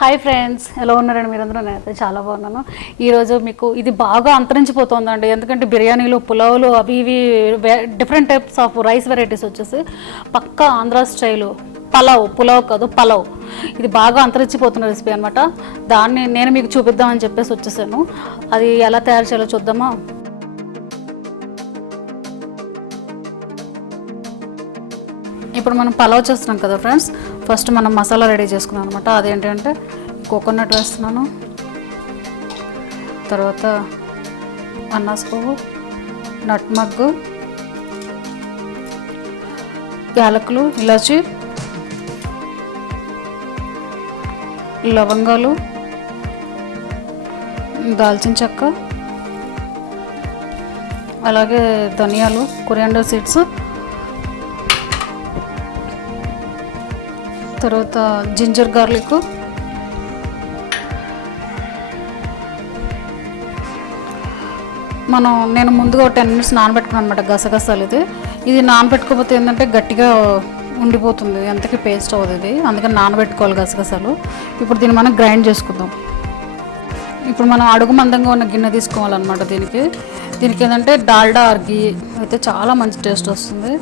Hi friends, ఎలా ఉన్నారండి మీరందరూ? నేనైతే చాలా బాగున్నాను. ఈరోజు మీకు ఇది బాగా అంతరించిపోతుందండి. ఎందుకంటే బిర్యానీలు, పులావులు అవి ఇవి different types of rice varieties వచ్చేసి పక్కా ఆంధ్ర స్టైలు పులావ్ కాదు పలావ్. ఇది బాగా అంతరించిపోతున్న రెసిపీ అనమాట. దాన్ని నేను మీకు చూపిద్దామని చెప్పేసి వచ్చేసాను. అది ఎలా తయారు చేయాలో చూద్దామా? ఇప్పుడు మనం పలావ్ చేస్తున్నాం కదా ఫ్రెండ్స్, ఫస్ట్ మనం మసాలా రెడీ చేసుకున్నాం అనమాట. అదేంటంటే కోకోనట్ వేస్తున్నాను, తర్వాత అన్నాస పువ్వు, నట్మగ్, యాలకులు, ఇలాచి, లవంగాలు, దాల్చిన చెక్క, అలాగే ధనియాలు, కొరియాండర్ సీడ్స్, తర్వాత జింజర్ గార్లిక్, నేను ముందుగా 10 minutes నానబెట్టుకున్నాను అనమాట గసగసాలు. ఇది నానబెట్టుకోకపోతే ఏంటంటే గట్టిగా ఉండిపోతుంది, ఎంతకి పేస్ట్ అవ్వదు ఇది, అందుకని నానబెట్టుకోవాలి గసగసాలు. ఇప్పుడు దీన్ని మనం గ్రైండ్ చేసుకుందాం. ఇప్పుడు మనం అడుగు మందంగా ఉన్న గిన్నె తీసుకోవాలన్నమాట. దీనికి ఏంటంటే డాల్డా ఆర్ గీ అయితే చాలా మంచి టేస్ట్ వస్తుంది.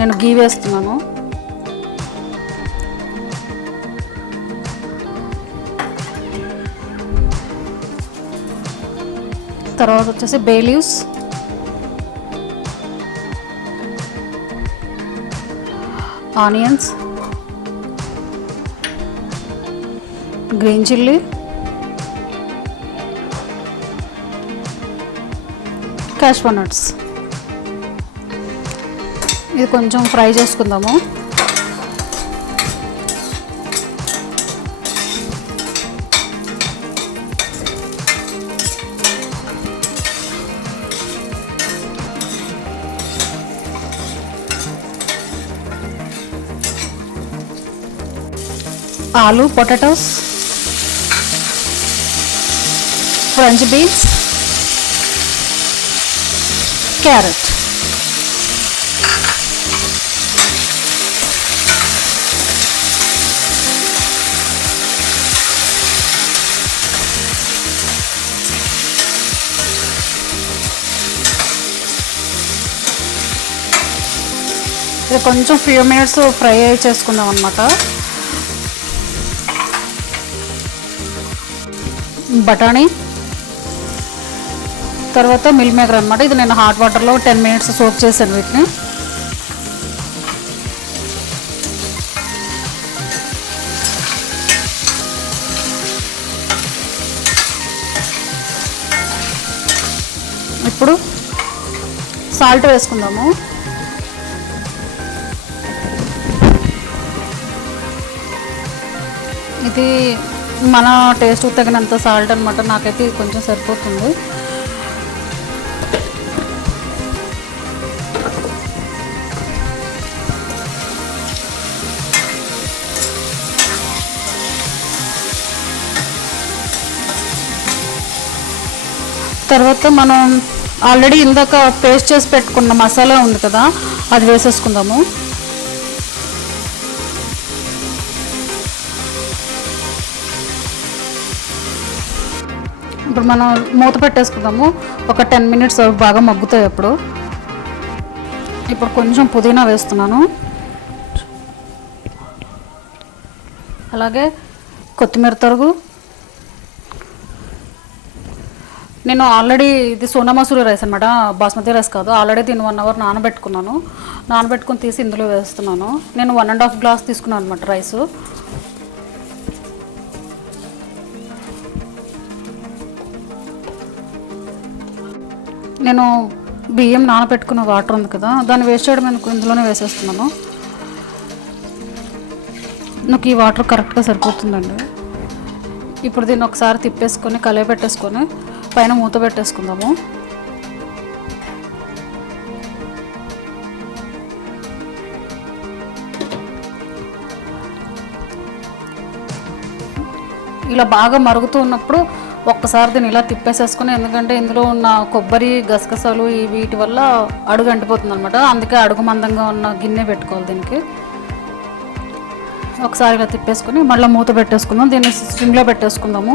నేను గీ వేస్తున్నాను. తర్వాత వచ్చేసి బేలీవ్స్, ఆనియన్స్, గ్రీన్ చిల్లీ, క్యాష్యూనట్స్. ఇది కొంచెం ఫ్రై చేసుకుందాము. Aloo, potatoes, French beans, carrot. ఇది కొంచెం ఫ్యూ మినిట్స్ ఫ్రై చేసుకుందాం అన్నమాట. బఠానీ, తర్వాత మిల్మేకర్ అనమాట. ఇది నేను హాట్ వాటర్లో 10 minutes సోక్ చేశాను వీటిని. ఇప్పుడు సాల్ట్ వేసుకుందాము. ఇది మన టేస్ట్ తగినంత సాల్ట్ అనమాట. నాకైతే ఇది కొంచెం సరిపోతుంది. తర్వాత మనం ఆల్రెడీ ఇందాక పేస్ట్ చేసి పెట్టుకున్న మసాలా ఉంది కదా, అది వేసేసుకుందాము. ఇప్పుడు మనం మూత పెట్టేసుకుందాము. ఒక 10 minutes బాగా మగ్గుతాయి. ఇప్పుడు కొంచెం పుదీనా వేస్తున్నాను, అలాగే కొత్తిమీర తరుగు. నేను ఆల్రెడీ ఇది సోనా మసూరి రైస్ అనమాట, బాస్మతి రైస్ కాదు. ఆల్రెడీ దీన్ని 1 hour నానబెట్టుకుని తీసి ఇందులో వేస్తున్నాను. నేను 1.5 glass తీసుకున్నాను అనమాట రైసు. నేను బియ్యం నానబెట్టుకున్న వాటర్ ఉంది కదా, దాన్ని వేస్ట్ చేయడం ఎందుకు, ఇందులోనే వేసేస్తున్నాను. నాకు ఈ వాటర్ కరెక్ట్గా సరిపోతుందండి. ఇప్పుడు దీన్ని ఒకసారి తిప్పేసుకొని కలయి పెట్టేసుకొని పైన మూత పెట్టేసుకుందాము. ఇలా బాగా మరుగుతూ ఉన్నప్పుడు ఒక్కసారి దీన్ని ఇలా తిప్పేసేసుకుని, ఎందుకంటే ఇందులో ఉన్న కొబ్బరి, గసగసాలు వీటి వల్ల అడుగు అంటిపోతుంది అనమాట. అందుకే అడుగు మందంగా ఉన్న గిన్నె పెట్టుకోవాలి దీనికి. ఒకసారి ఇలా తిప్పేసుకొని మళ్ళీ మూత పెట్టేసుకుందాం. దీన్ని స్టిమ్లో పెట్టేసుకుందాము.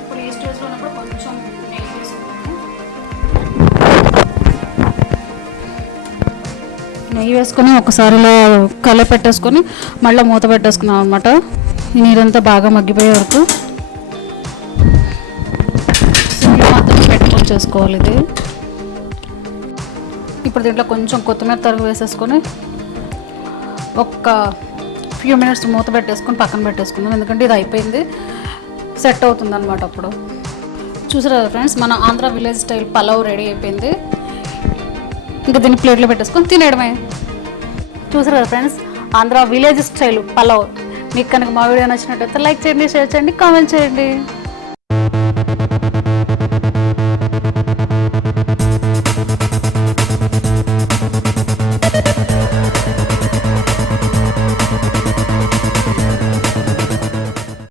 ఇప్పుడు ఈ స్టేజ్లో ఉన్నప్పుడు కొంచెం నెయ్యి వేసుకుందాము. నెయ్యి వేసుకొని ఒకసారి ఇలా పెట్టేసుకొని మళ్ళీ మూత పెట్టేసుకున్నాం అనమాట. ఈ నీరంతా బాగా మగ్గిపోయే వరకు సిమ్లో మాత్రం పెట్టుకొని చేసుకోవాలి ఇది. ఇప్పుడు దీంట్లో కొంచెం కొత్తిమీర తరుగు వేసేసుకొని ఒక ఫ్యూ మినిట్స్ మూత పెట్టేసుకొని పక్కన పెట్టేసుకుందాం. ఎందుకంటే ఇది అయిపోయింది, సెట్ అవుతుంది అనమాట. అప్పుడు చూసారా ఫ్రెండ్స్, మన Andhra village style pulao ready అయిపోయింది. ఇంకా దీన్ని ప్లేట్లో పెట్టేసుకొని తినేయడమే. చూసారు కదా friends, Andhra village style pulao. మీకు కనుక మా వీడియో నచ్చినట్టయితే లైక్ చేయండి, షేర్ చేయండి, కామెంట్ చేయండి.